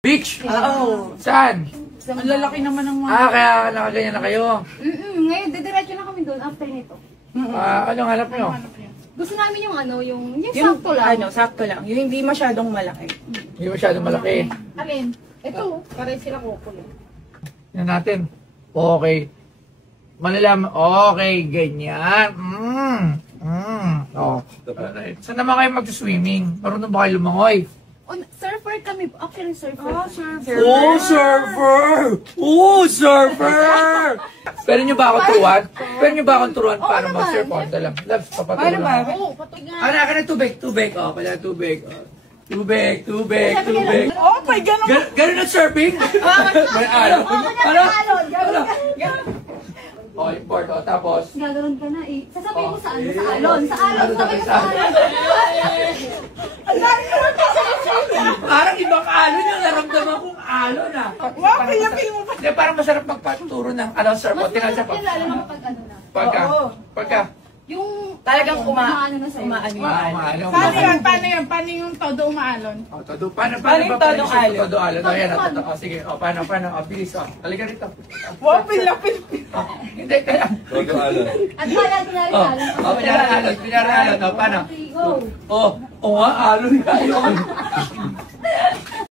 Beach? Oo. Saan? Ang lalaki naman ng mga... Kaya nakaganyan na kayo. Ngayon, didiretso na kami doon after nito. Anong hanap nyo? Gusto namin yung ano, yung Yung sakto lang. Ano, sakto lang. Yung hindi masyadong malaki. Hindi masyadong malaki. Alin? Ito, pare sila couple. Yan natin. Okay. Malalaman. Okay, ganyan. Oh. Saan naman kayo mag-swimming? Marunong ba kayo lumangoy? Surfer kami. Actually, surfer. surfer. Oh, surfer! Oh, surfer! Pwede nyo ba akong turuan? Pwede nyo ba akong turuan paano naman. mag-surf? Dalam. Labs, papatulong. Ano ba? Oo, patog nga. Ano, akin na tubig. Oh, pala tubig. Tubig. Oh, may ganun. Ganun na surfing? May alon. Ano? Gano'n ka. Oh, yung board. Oh, tapos? Gano'n ka na eh. Sasabihin mo sa ano? Sa alon. Sa alon. Ano Sabi ko sa sa alon. Parang ibang alon yung naramdaman kong alon ah. Wow, kaya feel mo pa. Hindi, parang masarap magpaturo ng surf. O, tingnan siya pa. Mas lalo na kapag ano na. Pagka. Yung Talagang umaano na sa'yo. umaano yun. Maano. Paano yan? Paano yung todo umaalon? Oh, todo. Paano yung ba todong yung alon? todo alon? Oh, yan. Oh, sige. Oh, paano? Oh, bilis. Oh, talaga rito. Wow, pilapil. Oh, hindi, kaya. At kaya, kunyari Oh, alon. kunyari alon. Oh, paano? Go. Oh, nga, alon nga yun.